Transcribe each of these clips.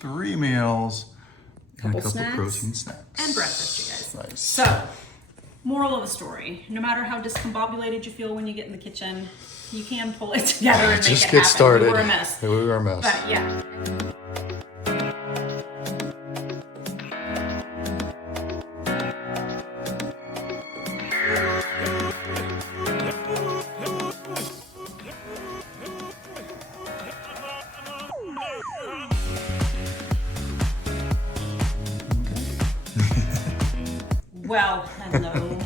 3 meals and a couple snacks. protein snacks. And breakfast, you guys. Nice. So, moral of the story, no matter how discombobulated you feel when you get in the kitchen, you can pull it together and make Just it get happen. started. We were a mess. We were a mess. But yeah. Well, hello,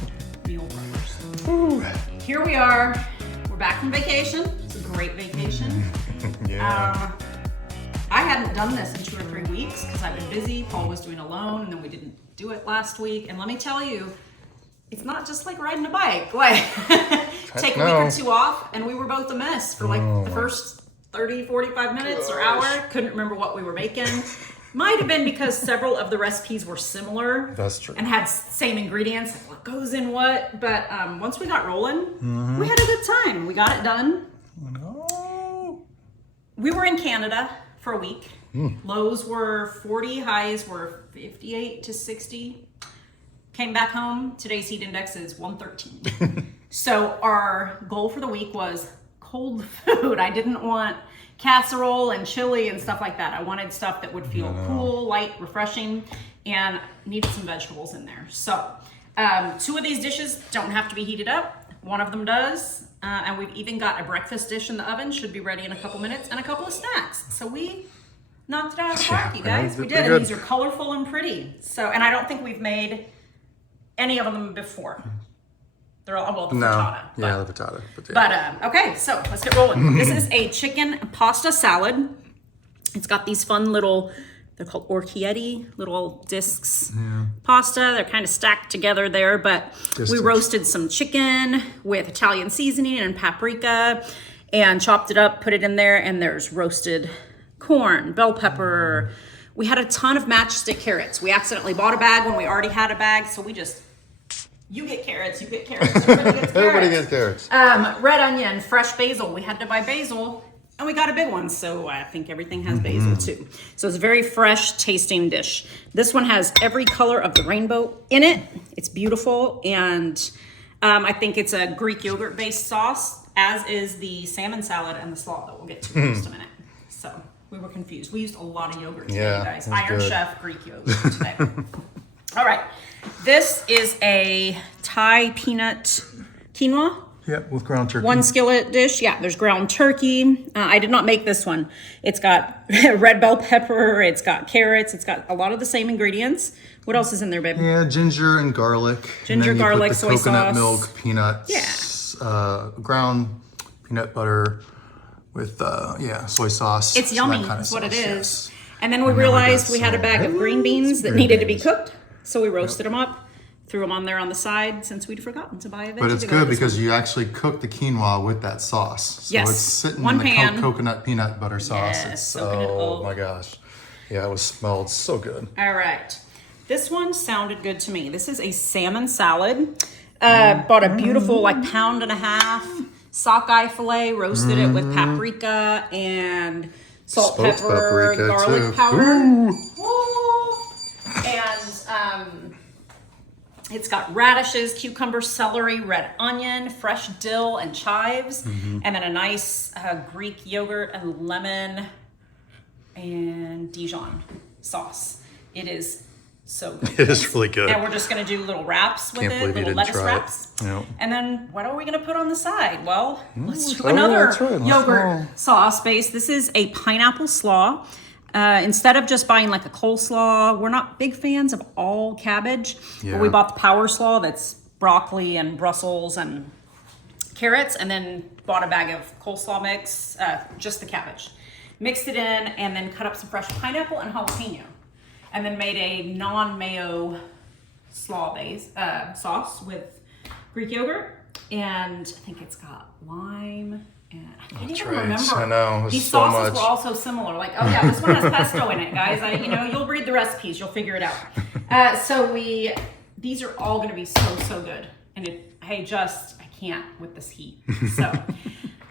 meal preppers. Here we are. We're back from vacation. It's a great vacation. Yeah. I hadn't done this in 2 or 3 weeks because I've been busy. Paul was doing alone, and then we didn't do it last week. And let me tell you, it's not just like riding a bike. Like, take a week or 2 off, and we were both a mess for like the first 30, 45 minutes or hour. Couldn't remember what we were making. Might have been because several of the recipes were similar. That's true. And had same ingredients, like what goes in what. But once we got rolling, we had a good time. We got it done. No. We were in Canada for a week. Lows were 40, highs were 58 to 60. Came back home. Today's heat index is 113. So our goal for the week was cold food. I didn't want casserole and chili and stuff like that. I wanted stuff that would feel cool, light, refreshing, and needed some vegetables in there. So 2 of these dishes don't have to be heated up. One of them does. And we've even got a breakfast dish in the oven, should be ready in a couple minutes, and a couple of snacks. So we knocked it out of the park, you guys. We did, and these are colorful and pretty. So, and I don't think we've made any of them before. They're all, well, the frittata. Yeah, the frittata. But okay, so let's get rolling. This is a chicken pasta salad. It's got these fun little, they're called orchietti, little discs pasta. They're kind of stacked together there, but we roasted some chicken with Italian seasoning and paprika and chopped it up, put it in there, and there's roasted corn, bell pepper. We had a ton of matchstick carrots. We accidentally bought a bag when we already had a bag, so we just, you get carrots, you get carrots, everybody gets carrots. Everybody gets carrots. Red onion, fresh basil. We had to buy basil, and we got a big one, so I think everything has basil too. So it's a very fresh tasting dish. This one has every color of the rainbow in it. It's beautiful, and I think it's a Greek yogurt based sauce, as is the salmon salad and the slaw that we'll get to in just a minute. So we were confused. We used a lot of yogurt today, you guys. Iron good. Chef Greek yogurt today. All right, this is a Thai peanut quinoa. Yeah, with ground turkey. 1 skillet dish. Yeah, there's ground turkey. I did not make this one. It's got red bell pepper. It's got carrots. It's got a lot of the same ingredients. What else is in there, babe? Yeah, ginger and garlic. Ginger, and then garlic, you put the soy coconut sauce. milk, peanuts, ground peanut butter with soy sauce. It's yummy. That kind of That's what it sauce, is. yes. And then we realized we had a bag of green beans that Green needed to be beans. cooked. So we roasted them up, threw them on there on the side since we'd forgotten to buy a veggie. But it's to go good with because this you actually cook the quinoa with that sauce. So Yes. it's sitting One in the pan. coconut peanut butter sauce. Yes, It's soaking it oh up. my gosh. Yeah, it was smelled so good. one. All right. This one sounded good to me. This is a salmon salad. Bought a beautiful 1.5 pound sockeye fillet, roasted it with paprika and salt, Smoked pepper, paprika, garlic too. powder. Ooh. Ooh. And it's got radishes, cucumber, celery, red onion, fresh dill, and chives. And then a nice Greek yogurt and lemon and Dijon sauce. It is so good. It is really good. And we're just going to do little wraps with Can't it, believe you little didn't lettuce try it. wraps. Yep. And then what are we going to put on the side? Well, let's do oh, another that's right. Let's yogurt go. sauce base. This is a pineapple slaw. Instead of just buying like a coleslaw, we're not big fans of all cabbage. Yeah. But we bought the power slaw that's broccoli and Brussels and carrots, and then bought a bag of coleslaw mix, just the cabbage. Mixed it in, and then cut up some fresh pineapple and jalapeno. And then made a non-mayo slaw base sauce with Greek yogurt, and I think it's got lime. And I can't even remember. I know. These so sauces much. were all so similar. Like, oh yeah, this one has pesto in it, guys. You'll read the recipes, you'll figure it out. These are all going to be so good, and I can't with this heat. So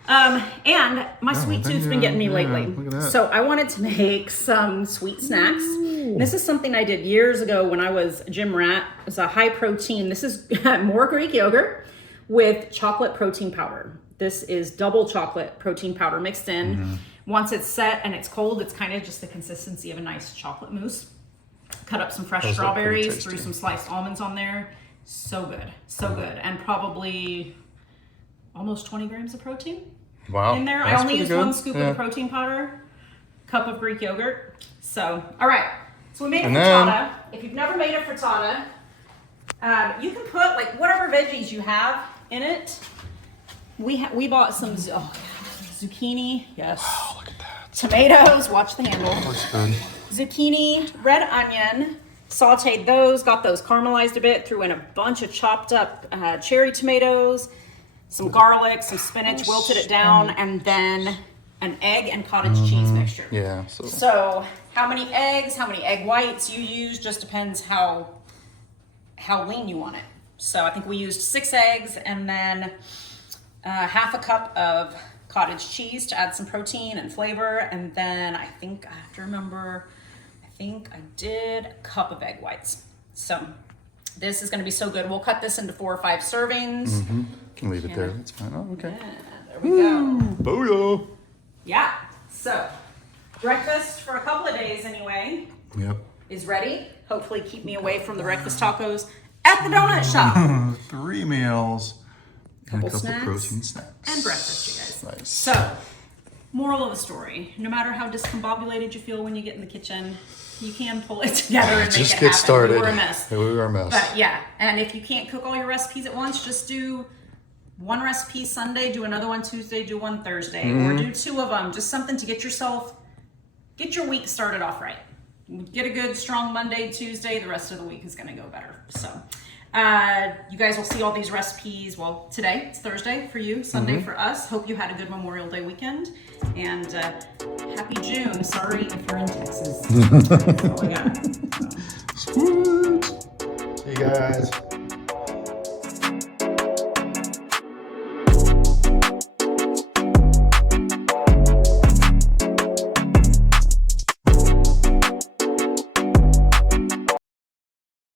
And my sweet tooth's been getting me lately. Look at that. So I wanted to make some sweet snacks. This is something I did years ago when I was a gym rat. It's a high protein. This is more Greek yogurt with chocolate protein powder. This is double chocolate protein powder mixed in. Once it's set and it's cold, it's kind of just the consistency of a nice chocolate mousse. Cut up some fresh Those look pretty strawberries, tasty. threw some sliced almonds on there. So good, so good. And probably almost 20 grams of protein Wow. in there. I that's only pretty used good. one scoop of the protein powder, cup of Greek yogurt. So, all right. So we made a And then- frittata. If you've never made a frittata, you can put like whatever veggies you have in it. We bought some zucchini. Yes. Oh, look at that. Tomatoes. Watch the handle. Looks good. Zucchini, red onion, sauteed those, got those caramelized a bit, threw in a bunch of chopped up cherry tomatoes, some garlic, some spinach, wilted it down, and then an egg and cottage cheese mixture. Yeah. So how many eggs, how many egg whites you use just depends how lean you want it. So I think we used 6 eggs and then half a cup of cottage cheese to add some protein and flavor. And then I think I have to remember, I think I did a cup of egg whites. So this is going to be so good. We'll cut this into 4 or 5 servings. Can leave it there. That's fine. Oh, okay. Yeah, there we go. Booyah. Yeah. So breakfast for a couple of days anyway Yep. is ready. Hopefully keep me away from the breakfast tacos at the donut shop. 3 meals. And a Couple couple snacks. protein snacks. And breakfast, you guys. Nice. So, moral of the story, no matter how discombobulated you feel when you get in the kitchen, you can pull it together and make Just it get happen. started. We were a mess. Yeah, we were a mess. But yeah, and if you can't cook all your recipes at once, just do one recipe Sunday, do another one Tuesday, do one Thursday, or do 2 of them. Just something to get your week started off right. Get a good strong Monday, Tuesday, the rest of the week is gonna go better. So you guys will see all these recipes, well, today, it's Thursday for you, Sunday for us. Hope you had a good Memorial Day weekend, and happy June. Sorry if you're in Texas. That's all I got. Sweet. See you guys.